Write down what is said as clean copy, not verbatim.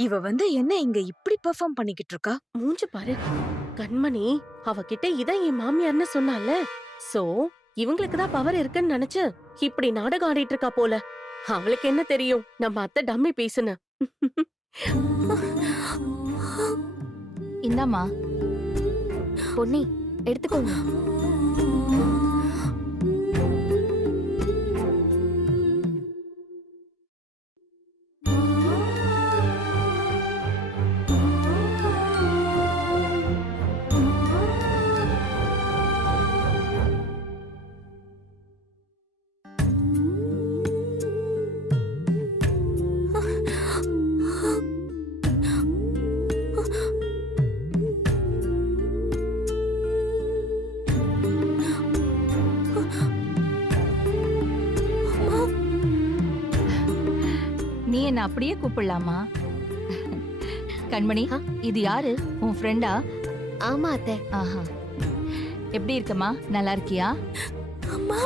இவ வந்து என்ன இங்க இப்படி பெர்ஃபார்ம் பண்ணிக்கிட்டு இருக்கா? மூஞ்சு பாரு. கண்மணி அவகிட்ட இதான் என் மாமியார்னு சொன்னால. சோ இவங்களுக்கு தான் பவர் இருக்குன்னு நினைச்சு இப்படி நாடகம் ஆடிட்டு இருக்கா போல. அவளுக்கு என்ன தெரியும் நம்ம அத்தை டம்மி பீஸ்னு. இந்தாம்மா. பொன்னி எடுத்துக்கோங்க. நீ என்ன அப்படியே கூப்பிடலாமா? கண்மணி, இது யாரு? உன் ஃப்ரெண்டா? ஆமா அத்தை. ஆஹா. எப்படி இருக்கமா? நல்லா இருக்கியா? அம்மா.